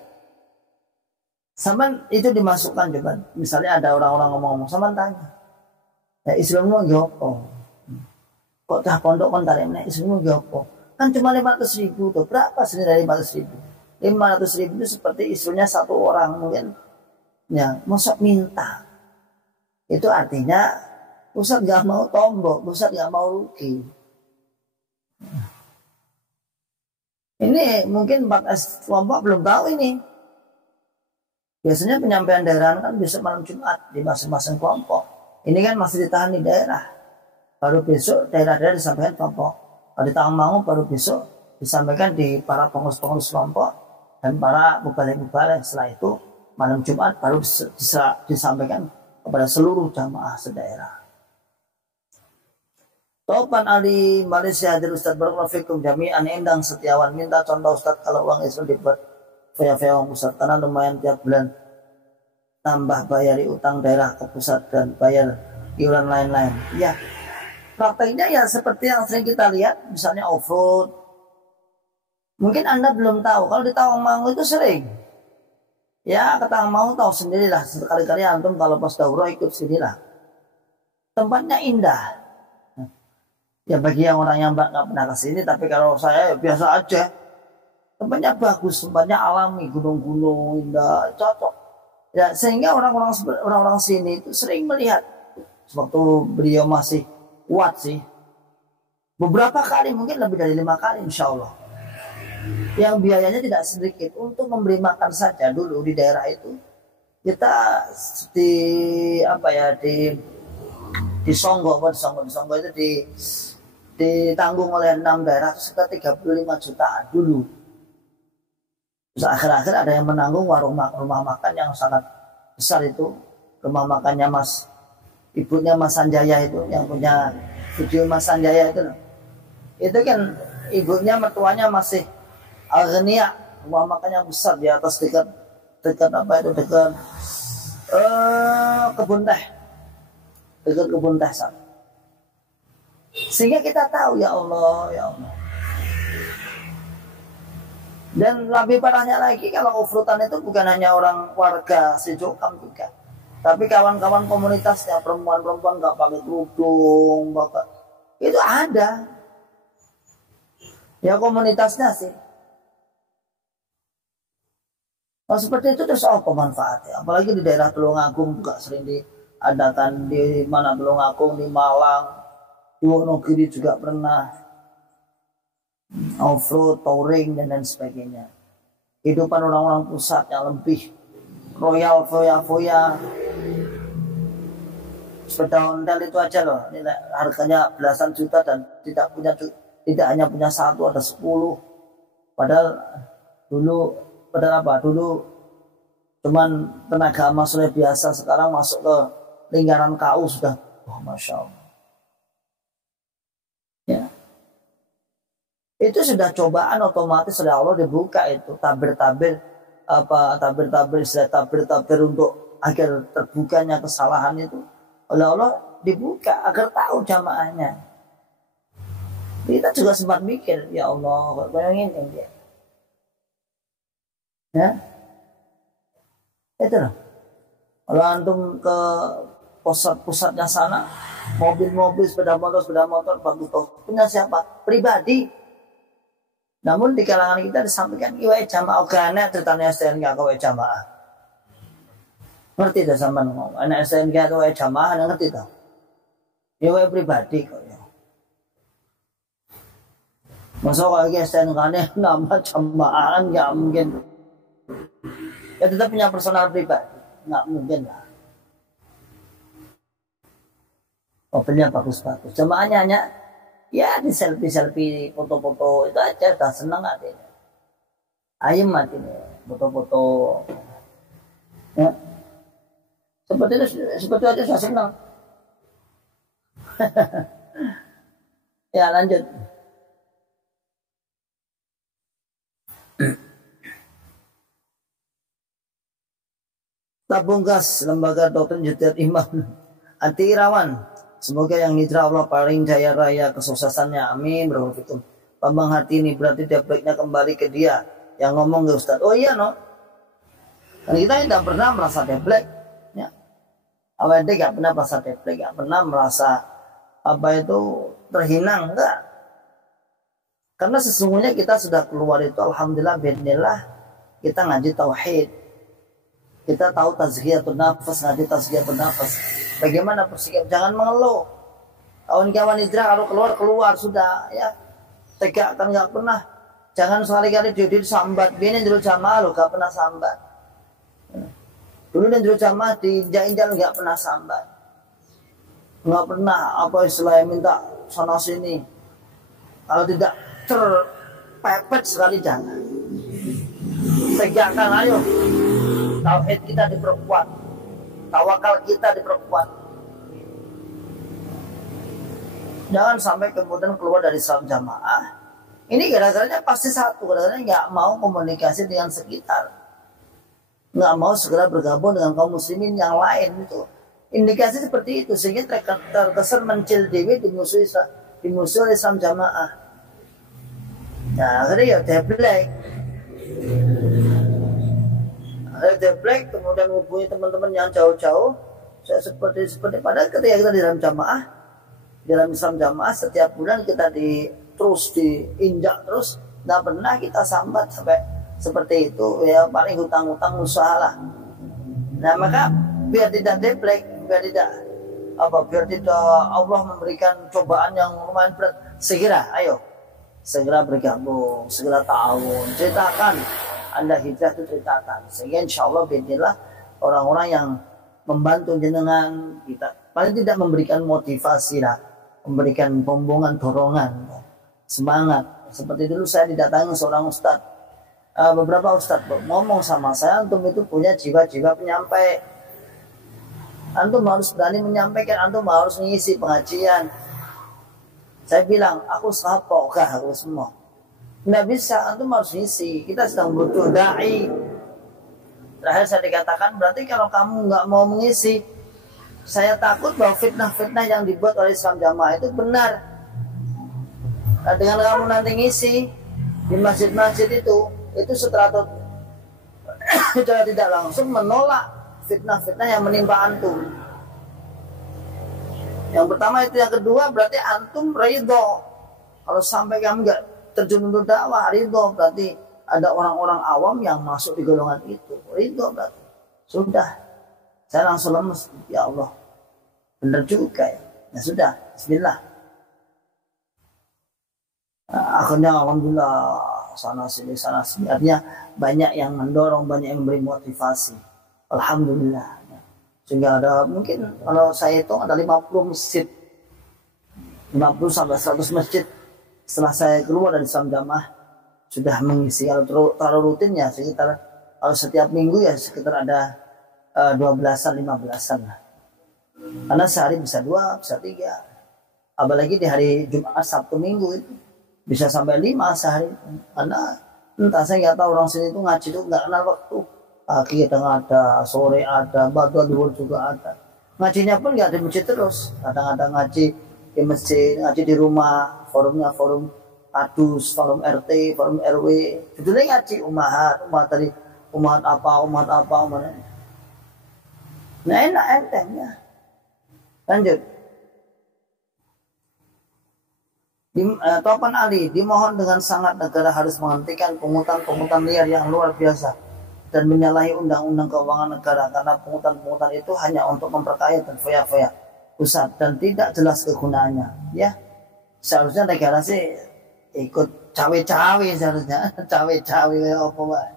Saman itu dimasukkan coba. Misalnya ada orang-orang ngomong-ngomong, saman tanya. Ya Islam mau jopo. Kok dah pondok kon tarimnya Islam mau jopo. Kan cuma 500.000 tuh. Berapa sih dari 500.000? 500.000 itu seperti isunya 1 orang mungkin. Ya, masa minta. Itu artinya Ustaz gak mau tombok, Ustaz gak mau rugi. Ini mungkin 4 kelompok belum tahu ini. Biasanya penyampaian daerah kan besok malam Jumat di masing-masing kelompok. Ini kan masih ditahan di daerah. Baru besok daerah-daerah disampaikan kelompok. Kalau di Tawangmangu baru besok disampaikan di para pengurus-pengurus kelompok dan para mubalik-mubalik. Setelah itu malam Jumat baru disampaikan kepada seluruh jamaah sedaerah. Topan Ali Malaysia hadir Ustaz Barakallahu Fikum Jami'an Endang Setiawan minta contoh Ustaz kalau uang Islam dibuat via Ustaz karena lumayan tiap bulan tambah bayari utang daerah ke pusat dan bayar iuran lain-lain. Ya, prakteknya ya seperti yang sering kita lihat, misalnya off-road. Mungkin Anda belum tahu, kalau di Tawangmangu itu sering. Ya, ke Tawangmangu tahu sendirilah, sekali-kali antum kalau pas daurah ikut sinilah. Tempatnya indah. Ya bagi yang orang yang nggak pernah ke sini, tapi kalau saya ya biasa aja. Tempatnya bagus, tempatnya alami, gunung-gunung indah, cocok. Ya sehingga orang-orang sini itu sering melihat. Waktu beliau masih kuat sih, beberapa kali, mungkin lebih dari 5 kali insya Allah. Yang biayanya tidak sedikit untuk memberi makan saja dulu di daerah itu. Kita di Songgo itu ditanggung oleh 6 daerah sekitar 35 jutaan dulu. Terus akhir-akhir ada yang menanggung rumah makan yang sangat besar itu, rumah makannya ibunya Mas Sanjaya itu, yang punya video Mas Sanjaya itu kan ibunya mertuanya masih Agnia, rumah makannya besar di atas dekat kebun teh, dekat kebun teh sana. Sehingga kita tahu ya Allah. Dan lebih parahnya lagi kalau off-roadan itu bukan hanya orang warga Sejokam juga, tapi kawan-kawan komunitasnya, perempuan-perempuan nggak pakai kerudung, itu ada. Ya komunitasnya sih. Nah, seperti itu terus apa manfaatnya? Apalagi di daerah Tulungagung juga sering diadakan, di mana Tulungagung, di Malang, di Wonogiri juga pernah off-road, touring dan lain sebagainya. Kehidupan orang-orang pusat yang lebih royal, foya-foya. Sepeda ontel itu aja loh, ini harganya belasan juta dan tidak hanya punya 1, ada 10. Padahal dulu cuman tenaga masurnya biasa, sekarang masuk ke lingkaran KU sudah, masya Allah. Ya. Itu sudah cobaan otomatis oleh Allah dibuka itu tabir-tabir untuk agar terbukanya kesalahan itu oleh Allah dibuka agar tahu jamaahnya. Kita juga sempat mikir, ya Allah, bayangin dia. Ya, itu loh. Kalau antum ke pusat-pusatnya sana, mobil-mobil, sepeda motor bagus tuh. Punya siapa? Pribadi. Namun di kalangan kita disampaikan iwa jamaah karena ceritanya STNK kau jamaah. Ngerti dah sama ngomong. Anak STNK kau jamaah ngerti dah. Iwa pribadi kau ya. Masuk lagi STNK nama jamaah nggak mungkin. Ya tetap punya personal pribadi, nggak mungkin lah. Mobilnya bagus-bagus. Jamaahnya hanya ya di selfie, foto-foto itu aja udah seneng hatinya. Ayem hatinya, foto-foto. Ya. Seperti itu aja sudah senang. Ya lanjut. Tabung gas lembaga doktrin Jutiat Imam anti irawan. Semoga yang hijrah Allah paling jaya raya kesuksesannya. Amin. Berhukum. Bambang Hartini berarti debleknya kembali ke dia yang ngomong ke Ustaz. Oh iya no. Dan kita tidak pernah merasa deblek. Ya. AWD gak pernah merasa deblek, gak pernah merasa apa itu terhina, enggak. Karena sesungguhnya kita sudah keluar itu alhamdulillah bismillah kita ngaji tauhid. Kita tahu tazkiyatun nafas, ngaji tazkiyatun nafas. Bagaimana bersikap, jangan mengeluh. Kawan-kawan hijrah kalau keluar sudah ya. Tegakkan enggak pernah. Jangan sekali-kali dia sambat. Bini dulu jamaah lo enggak pernah sambat. Dulu dan dulu jamaah diinjak-injak enggak pernah sambat. Enggak pernah apa istilahnya minta sana sini. Kalau tidak terpepet sekali jangan. Tegakkan ayo. Tauhid kita diperkuat. Tawakal kita diperkuat. Jangan sampai kemudian keluar dari salam jamaah. Ini gara-garanya pasti satu. Gara-garanya nggak mau komunikasi dengan sekitar. Nggak mau segera bergabung dengan kaum muslimin yang lain itu. Indikasi seperti itu. Sehingga terkesan mencil dewi dimusuhi Islam jamaah. Nah akhirnya ya deblek. Deblek kemudian menghubungi teman-teman yang jauh-jauh. Saya seperti padahal ketika kita di dalam jamaah, di dalam Islam jamaah setiap bulan kita terus diinjak terus, nggak pernah kita sambat sampai seperti itu ya, paling hutang-hutang usaha lah. Nah maka biar tidak deblek, biar tidak Allah memberikan cobaan yang lumayan berat, segera bergabung, segera ta'awun, ceritakan Anda hijrah itu ceritakan, sehingga insya Allah biarlah orang-orang yang membantu jenengan kita paling tidak memberikan motivasi lah, memberikan pombongan, dorongan, semangat. Seperti dulu saya didatangi seorang ustadz, beberapa ustadz ngomong sama saya, antum itu punya jiwa-jiwa penyampai, antum harus berani menyampaikan, antum harus mengisi pengajian. Saya bilang aku sapokah aku semua. Nggak bisa, antum harus ngisi. Kita sedang butuh da'i. Terakhir saya dikatakan, berarti kalau kamu nggak mau mengisi, saya takut bahwa fitnah-fitnah yang dibuat oleh Islam jamaah itu benar. Nah, dengan kamu nanti ngisi di masjid-masjid itu setelah tidak langsung menolak fitnah-fitnah yang menimpa antum. Yang pertama itu, yang kedua berarti antum ridho. Kalau sampai kamu nggak terjun untuk dakwah, ridho berarti ada orang-orang awam yang masuk di golongan itu. Ridho berarti sudah, saya langsung lemes, ya Allah benar juga ya. Ya sudah, bismillah. Nah, akhirnya alhamdulillah sana sini artinya banyak yang mendorong, banyak yang memberi motivasi, alhamdulillah. Sehingga ada mungkin kalau saya hitung ada 50 masjid, 50 sampai 100 masjid setelah saya keluar dari Islam jamaah sudah mengisi. Kalau rutinnya sekitar, kalau setiap minggu ya sekitar ada 12-an 15-an lah. Karena sehari bisa 2, bisa 3. Apalagi di hari Jumat, Sabtu, Minggu itu bisa sampai 5 sehari. Karena entah saya nggak tahu orang sini itu ngaji itu nggak kenal waktu. Pagi kadang ada, sore ada, batu luhur juga ada. Ngajinya pun nggak di masjid terus. Kadang-kadang ngaji di masjid, ngaji di rumah, forumnya forum adus, forum RT, forum RW. Judulnya ngaji umat tadi, umat apa. Nah enak entengnya. Lanjut. Topan Ali, dimohon dengan sangat negara harus menghentikan pungutan liar yang luar biasa dan menyalahi undang-undang keuangan negara, karena pungutan itu hanya untuk memperkaya dan foya-foya pusat dan tidak jelas kegunaannya. Ya, seharusnya negara sih ikut cawe-cawe seharusnya, cawe-cawe kayak apa wae.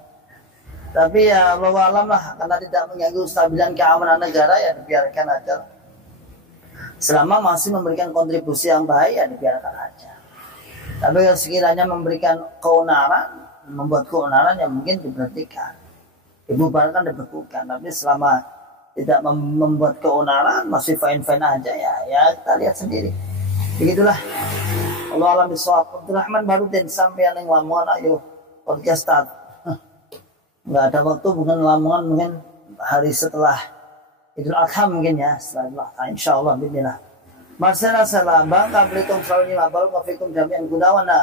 Tapi ya Allah alam lah, karena tidak mengganggu stabilan keamanan negara ya dibiarkan aja. Selama masih memberikan kontribusi yang baik ya dibiarkan aja. Tapi kalau sekiranya memberikan keonaran, membuat keonaran ya mungkin diberhentikan, dibubarkan, dibekukan. Tapi selama tidak membuat keonaran, masih fine-fine aja ya kita lihat sendiri. Begitulah. Allah alam bisawab. Abdurrahman Barudin sampai yang Lamongan, ayo podcast start. Nggak ada waktu, bukan Lamongan, mungkin hari setelah Idul Adha mungkin ya, setelah Idul Adha, insya Allah bismillah. Marsala salam, Bangka Belitung selalu nyimak, baru kafikum jami'an gunawana.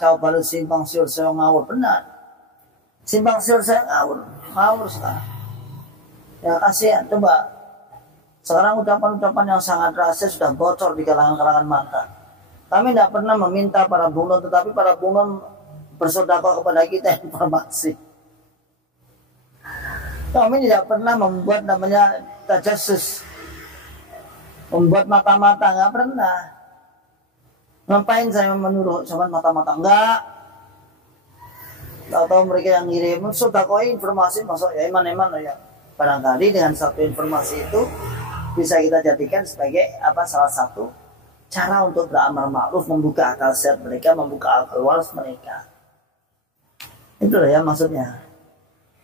Coba baru simpang siur saya ngawur, benar. Simpang siur saya ngawur sekarang. Ya kasihan, coba. Sekarang ucapan-ucapan yang sangat rahasia sudah bocor di kalangan-kalangan mantan. Kami tidak pernah meminta para bunun, tetapi para bunun bersedekah kepada kita informasi. Kami tidak pernah membuat namanya tajassus, membuat mata-mata, nggak pernah. Ngapain saya menuruh sobat mata-mata? Enggak. Tahu mereka yang ngirim sedekah informasi masuk ya iman-iman ya. Barangkali dengan satu informasi itu bisa kita jadikan sebagai salah satu cara untuk beramal ma'ruf, membuka akal sehat mereka, membuka akal waras mereka. Itulah ya maksudnya.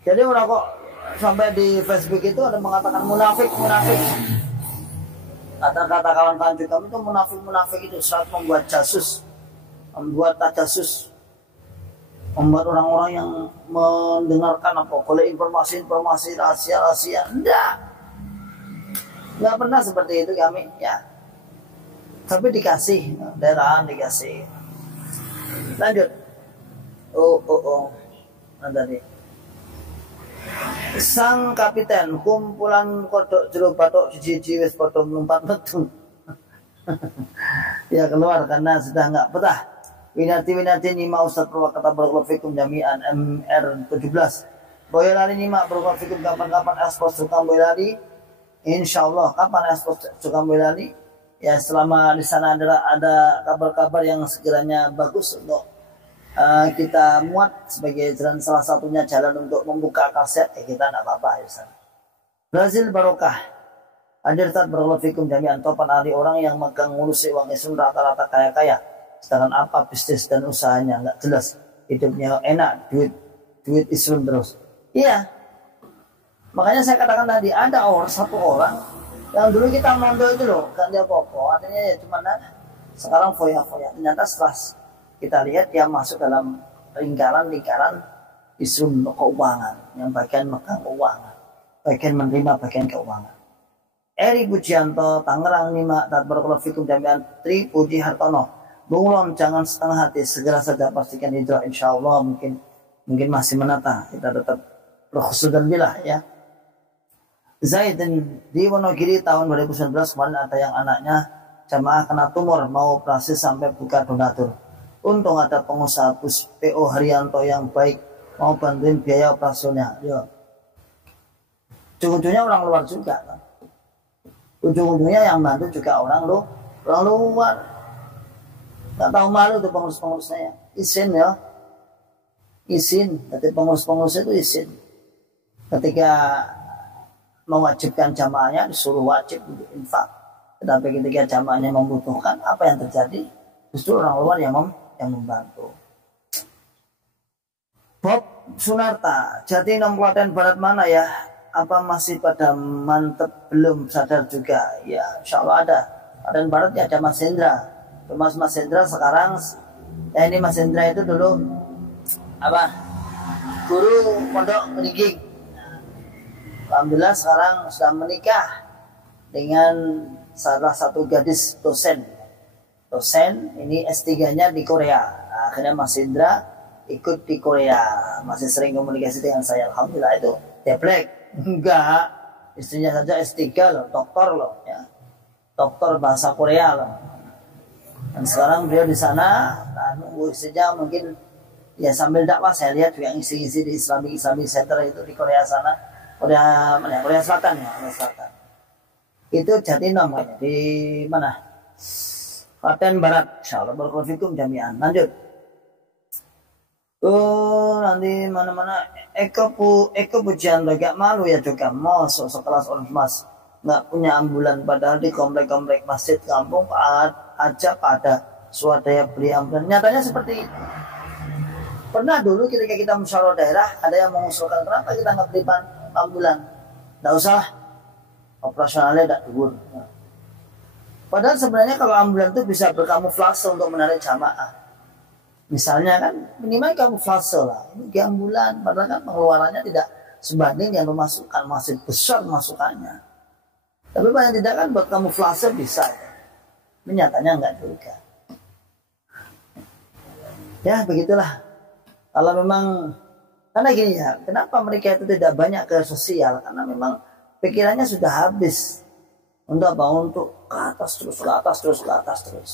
Jadi orang kok sampai di Facebook itu ada mengatakan munafik. Kata-kata kawan-kawan kami itu munafik itu saat membuat jasus, membuat tajasus, membuat orang-orang yang mendengarkan oleh informasi rahasia. Enggak pernah seperti itu kami ya. Tapi dikasih daerah, dikasih. Lanjut. Tadi. Sang kapiten kumpulan kodok jero batok siji wis padha mlumpat metu. Ya keluar karena sudah enggak betah. Winati nyimak Ustaz Purwakarta barakallahu fikum jami'an MR17. Boyolali nyimak barakallahu fikum kapan-kapan ekspos tukang Boyolali. Insyaallah kapan ekspos tukang Boyolali? Ya selama di sana ada kabar-kabar yang sekiranya bagus untuk kita muat sebagai salah satunya jalan untuk membuka kaset, kita tidak apa-apa ya. Brazil barokah. Hadir saat barakallahu fikum jami'an topan ahli orang yang megang ngurusi uang Islam rata-rata kaya-kaya. Sedangkan apa bisnis dan usahanya nggak jelas, hidupnya enak, duit Islam terus. Iya. Makanya saya katakan tadi ada satu orang yang dulu kita mondo itu loh, kan dia pokok, artinya ya cuma sekarang foya-foya. Ternyata setelah kita lihat dia masuk dalam lingkaran Islam keuangan, yang bagian megang keuangan, bagian menerima bagian keuangan. Eri Pujianto, Tangerang 5, barakallahu fikum jami'an Tri Puji Hartono. Bunglon jangan setengah hati, segera saja pastikan hijrah insyaallah. Mungkin masih menata, kita tetap berkhusnudzan billah ya. Zaid di Wonogiri tahun 2019 kemarin ada yang anaknya jamaah kena tumor mau operasi sampai buka donatur. Untung ada pengusaha PO Haryanto yang baik mau bantuin biaya operasionalnya. Yo. Ujung-ujungnya orang luar juga kan. Ujung-ujungnya yang bantu juga orang luar. Nggak tahu malu tuh pengurus-pengurusnya. Izin ya. Izin. Jadi pengurus-pengurus itu izin. Ketika mewajibkan jamaahnya disuruh wajib untuk infak. Tetapi ketika jamaahnya membutuhkan, apa yang terjadi? Justru orang luar yang membantu. Bob Sunarta, Jatinom Klaten Barat mana ya? Apa masih pada mantep belum sadar juga? Ya, insya Allah ada. Klaten Barat ya ada Mas Hendra. Mas Hendra sekarang, ya ini Mas Hendra itu dulu guru pondok Niging. Alhamdulillah sekarang sudah menikah dengan salah satu gadis dosen ini S3-nya di Korea. Akhirnya Mas Indra ikut di Korea, masih sering komunikasi dengan saya. Alhamdulillah itu teplek enggak, istrinya saja S3 loh, doktor loh ya, doktor bahasa Korea loh. Dan sekarang beliau di sana, nunggu istrinya mungkin ya sambil dakwah. Saya lihat juga ngisi-ngisi di Islamic Center itu di Korea sana. Korea Selatan ya, Korea Selatan. Itu Jatinom di mana? Klaten Barat. Insyaallah barakallahu fikum jami'an. Lanjut. Oh, nanti mana-mana Eko Pujianto gak malu ya juga mosok sekelas ormas nggak punya ambulan, padahal di komplek-komplek masjid kampung aja pada swadaya beli ambulan. Nyatanya seperti itu. Pernah dulu ketika kita musyawarah daerah ada yang mengusulkan kenapa kita nggak beli ambulan, nggak usah operasionalnya tidak turun. Padahal sebenarnya kalau ambulan itu bisa berkamuflase untuk menarik jamaah. Misalnya kan minimal kamuflase lah. Ini ambulan, padahal kan pengeluarannya tidak sebanding yang memasukkan, masih besar masukannya. Tapi paling tidak kan buat kamuflase bisa. Ini nyatanya enggak juga. Ya begitulah. Kalau memang, karena gini ya, kenapa mereka itu tidak banyak ke sosial? Karena memang pikirannya sudah habis. Untuk apa? Untuk ke atas terus, ke atas terus, ke atas terus.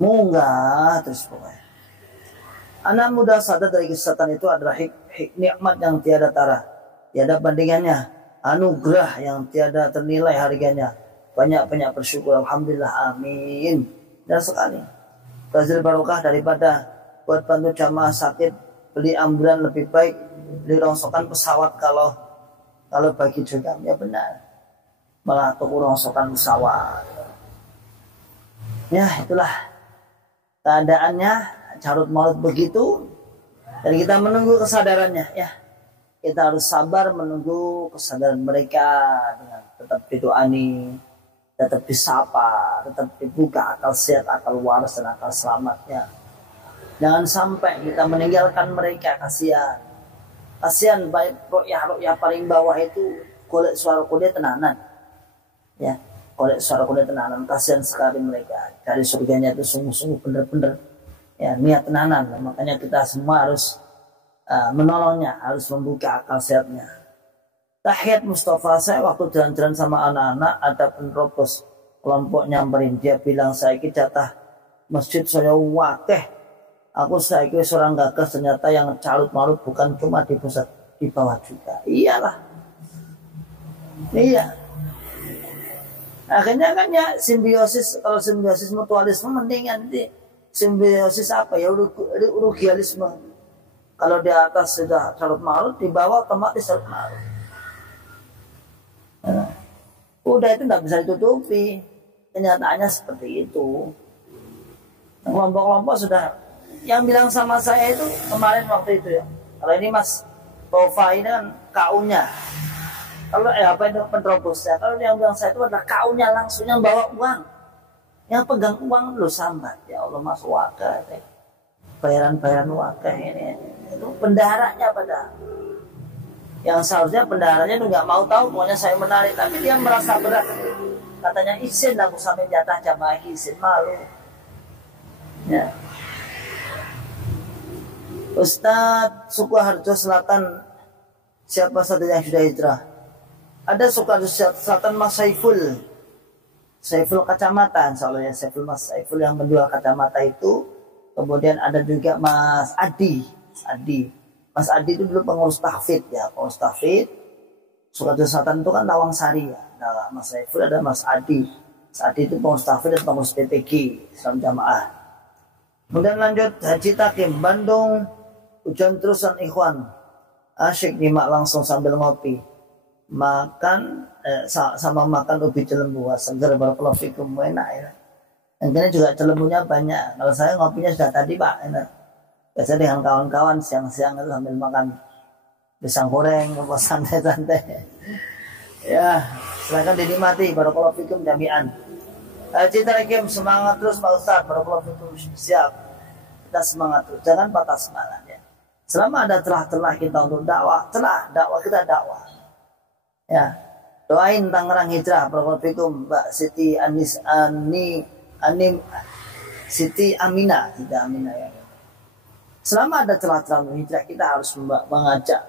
Munggah terus pokoknya. Anak muda sadar dari kesesatan itu adalah nikmat yang tiada tara, tiada bandingannya, anugerah yang tiada ternilai harganya. Banyak-banyak bersyukur, alhamdulillah, amin. Dan sekali, Fazil barokah daripada buat bantu jamaah sakit, beli ambulan lebih baik, beli rongsokan pesawat kalau bagi juga, ya benar. Malah tuku rongsokan pesawat. Ya itulah keadaannya, carut marut begitu, dan kita menunggu kesadarannya. Ya kita harus sabar menunggu kesadaran mereka dengan tetap didoani, tetap disapa, tetap dibuka akal sehat, akal waras dan akal selamatnya. Jangan sampai kita meninggalkan mereka, kasihan. Kasihan baik rukyah paling bawah itu golek suara kuda tenanan. Ya, golek suara kuda tenanan, kasihan sekali mereka. Dari surganya itu sungguh-sungguh benar-benar ya niat tenanan. Makanya kita semua harus menolongnya, harus membuka akal sehatnya. Tahiyat Mustafa, saya waktu jalan-jalan sama anak-anak ada penerobos kelompok nyamperin, dia bilang saya jatah masjid saya wakeh. Aku saiki seorang gagas, ternyata yang carut marut bukan cuma di pusat, di bawah juga. Iyalah. Iya. Akhirnya kan ya simbiosis, kalau simbiosis mutualisme mendingan nanti simbiosis apa ya, urugialisme. Kalau di atas sudah carut marut, di bawah otomatis carut marut. Nah, udah itu nggak bisa ditutupi. Kenyataannya seperti itu. Kelompok-kelompok sudah. Yang bilang sama saya itu kemarin waktu itu ya, kalau ini Mas Tova ini kan KU-nya, kalau apa itu penerobosnya, kalau yang bilang saya itu adalah KU-nya langsung yang bawa uang, yang pegang uang lo sambat. Ya Allah Mas Waka, bayaran Waka ini itu bendaharanya pada, yang seharusnya bendaharanya itu nggak mau tahu, pokoknya saya menarik, tapi dia merasa berat, katanya izin aku sampai jatah jamaah izin, malu. Ya. Ustadz Sukoharjo Selatan, siapa saja yang sudah hijrah? Ada Sukoharjo Selatan Mas Saiful kacamata, insya Allah ya, Mas Saiful yang menjual kacamata itu. Kemudian ada juga Mas Adi. Mas Adi itu dulu pengurus tahfidz ya, pengurus tahfidz. Sukoharjo Selatan itu kan Lawang Sari ya. Nah, Mas Saiful ada Mas Adi. Mas Adi itu pengurus tahfidz dan pengurus PPG Islam Jamaah. Kemudian lanjut Haji Takim Bandung. Hujan terusan ikhwan, asyik nyimak langsung sambil ngopi, makan sama makan ubi celembu, seger barakallahu fikum, enak ya. Yang ini juga celembunya banyak. Kalau saya ngopinya sudah tadi Pak, enak. Biasanya dengan kawan-kawan siang-siang itu sambil makan pisang goreng, santai-santai. Ya, silakan dinikmati, barakallahu fikum jami'an. Cita Rekim, semangat terus Pak Ustaz, barakallahu fikum, siap. Kita semangat terus, jangan patah semangat ya. Selama ada celah-celah kita untuk dakwah, dakwah kita dakwah. Ya, doain Tangerang hijrah, barakallahu fikum Mbak Siti Siti Amina ya. Selama ada celah-celah hijrah, kita harus mengajak,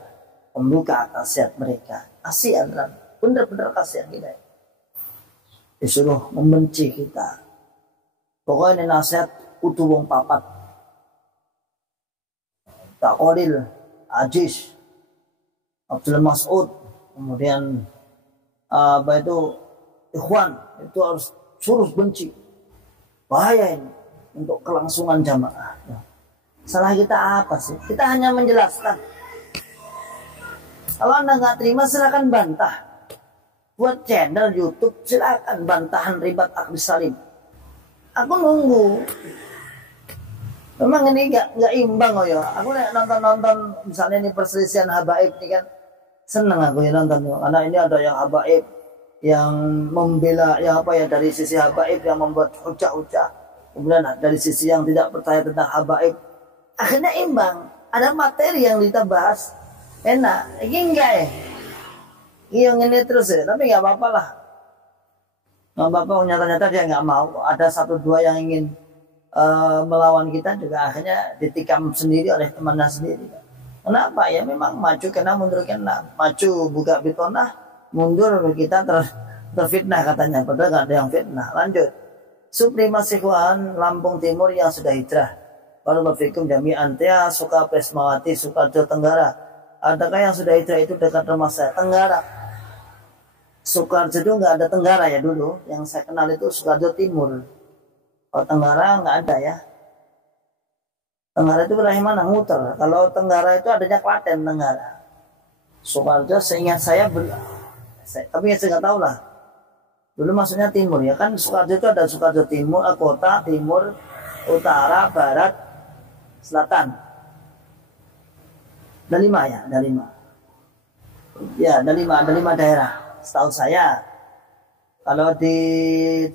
membuka akal sehat mereka. Kasihan kan, benar-benar kasihan kita. Disuruh membenci kita. Pokoknya ini nasihat kudu wong papat. Tak Qadil, Aziz, Abdul Mas'ud, kemudian apa itu ikhwan, itu harus suruh benci. Bahaya ini untuk kelangsungan jamaah. Salah kita apa sih? Kita hanya menjelaskan. Kalau Anda nggak terima, silakan bantah. Buat channel YouTube, silakan bantahan ribat akhdus salim. Aku nunggu. Memang ini nggak imbang oh ya. Aku nonton misalnya ini perselisihan habaib ini kan seneng aku ya nonton. Karena ini ada yang habaib yang membela yang apa ya dari sisi habaib yang membuat hujah-hujah. Kemudian dari sisi yang tidak percaya tentang habaib. Akhirnya imbang. Ada materi yang kita bahas enak. Ini enggak ya. Iya ini terus ya. Tapi nggak apa-apa lah. Nggak apa-apa. Nyata-nyata dia nggak mau. Ada satu dua yang ingin melawan kita juga akhirnya ditikam sendiri oleh temannya sendiri. Kenapa ya? Memang maju kena mundur kena. Maju buka bitonah, mundur kita terfitnah katanya. Padahal nggak ada yang fitnah. Lanjut. Supri Masihwan Lampung Timur yang sudah hijrah. Barakallahu fikum jami'an. Tia Suka Presmawati Sukarjo Tenggara. Adakah yang sudah hijrah itu dekat rumah saya? Tenggara. Sukarjo itu nggak ada Tenggara ya dulu. Yang saya kenal itu Sukarjo Timur. Kalau Tenggara nggak ada ya. Tenggara itu wilayah mana? Nguter. Kalau Tenggara itu adanya Klaten Tenggara. Sukarjo seingat saya, tapi saya nggak tahu lah. Dulu maksudnya timur ya kan. Sukarjo itu ada Sukarjo Timur, kota, timur, utara, barat, selatan. Ada 5 ya, ada 5. Ya, ada 5 daerah. Setahu saya. Kalau di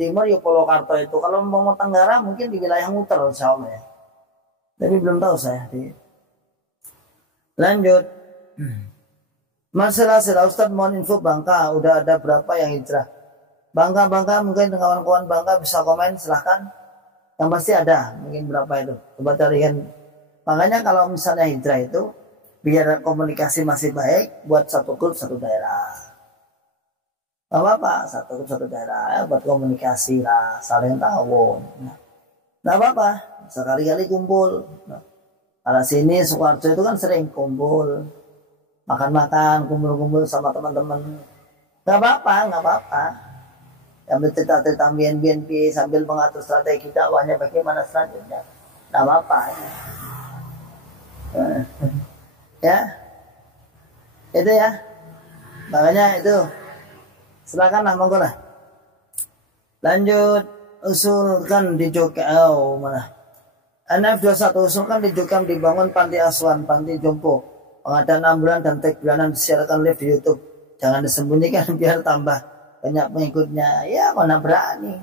timur ya Polokarto itu. Kalau mau Tenggara mungkin di wilayah Nguter insya Allah ya. Tapi belum tahu saya. Lanjut. Masalah Ustadz mohon info Bangka. Udah ada berapa yang hijrah? Bangka mungkin kawan-kawan Bangka bisa komen silahkan. Yang pasti ada. Mungkin berapa itu. Coba carikan. Makanya kalau misalnya hijrah itu biar komunikasi masih baik. Buat satu grup satu daerah. Gak apa-apa, satu daerah ya, buat komunikasi lah, saling tahu. Gak apa-apa, sekali-kali kumpul. Kalau sini Sukarjo itu kan sering kumpul, makan-makan, kumpul-kumpul sama teman-teman. Gak apa-apa. Yang bercerita-cerita BNP sambil mengatur strategi dakwahnya bagaimana selanjutnya. Gak apa-apa. Ya, itu ya. Makanya itu. Silakan lah, monggo lah. Lanjut, usulkan di Jokam. Oh, mana? NF21 usulkan di Jokam dibangun panti asuhan, panti jompo. Pengadaan ambulan dan tek bulanan disiarkan live di YouTube. Jangan disembunyikan biar tambah banyak pengikutnya. Ya, mana berani.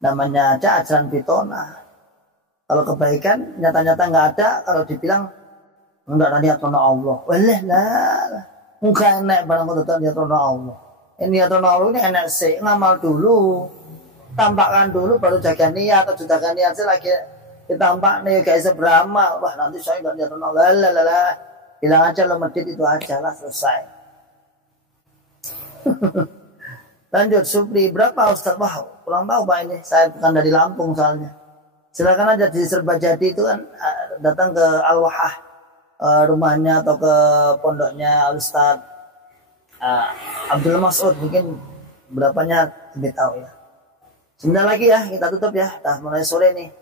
Namanya aja ajaran pitona. Kalau kebaikan nyata-nyata nggak ada, kalau dibilang enggak ada niat karena Allah. Waleh lah. Enggak enak barang kau niat karena Allah. Ini atau Allah ini enak sih, ngamal dulu, tampakkan dulu baru jaga niat atau jaga niat sih lagi ditampak nih guys beramal. Wah nanti saya nggak niat Allah, lah, bilang aja lo medit itu aja lah selesai. Lanjut Supri berapa Ustaz? Wah kurang tahu Pak ini, saya bukan dari Lampung soalnya. Silakan aja di Serbajadi itu kan datang ke Al-Wahah rumahnya atau ke pondoknya Al-Ustaz Abdul Mas'ud mungkin berapanya lebih tahu ya. Sebentar lagi ya kita tutup ya. Dah mulai sore nih.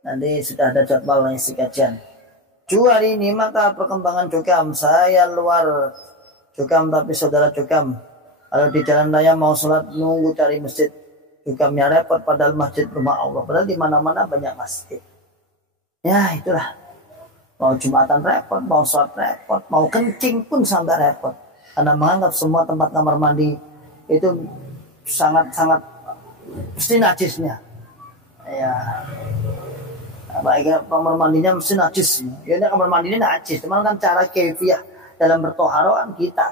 Nanti sudah ada jadwal isi kajian. Hari ini maka perkembangan Jokam. Saya luar Jokam tapi saudara Jokam. Kalau di jalan raya mau sholat nunggu cari masjid. Jokamnya repot padahal masjid rumah Allah. Padahal di mana-mana banyak masjid. Ya itulah. Mau Jumatan repot, mau sholat repot, mau kencing pun sampai repot. Karena menganggap semua tempat kamar mandi itu sangat-sangat mesti najisnya. Ya, baik kamar mandinya mesti najis. Ya, kamar mandinya najis. Cuman kan cara kefiah dalam bertoharoan kita,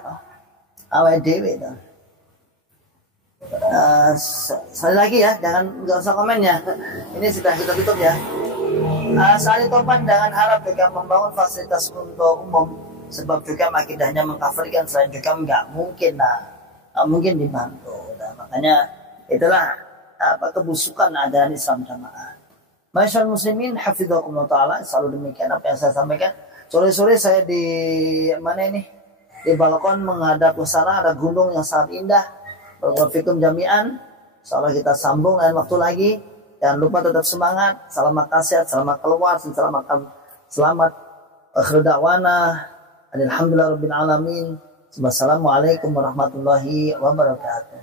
awal dewe itu. Sekali lagi ya, nggak usah komennya. Ini sudah kita tutup ya. Sekali topan dengan harap juga membangun fasilitas untuk umum. Sebab juga akidahnya mengkafirkan selain juga nggak mungkin mungkin dibantu. Nah, makanya itulah kebusukan ajaran Islam jamaah. Masyaallah muslimin hafidzakumullah taala, selalu demikian apa yang saya sampaikan. Sore-sore saya di mana ini? Di balkon menghadap ke sana ada gunung yang sangat indah. Barakallahu jami'an. Insyaallah kita sambung lain waktu lagi. Jangan lupa tetap semangat. Salam makasih, selamat keluar, selamat selamat. Akhir da'wana alhamdulillahirabbil alamin. Wassalamualaikum warahmatullahi wabarakatuh.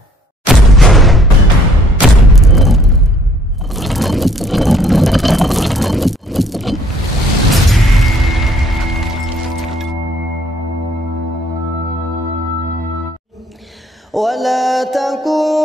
ولا تكون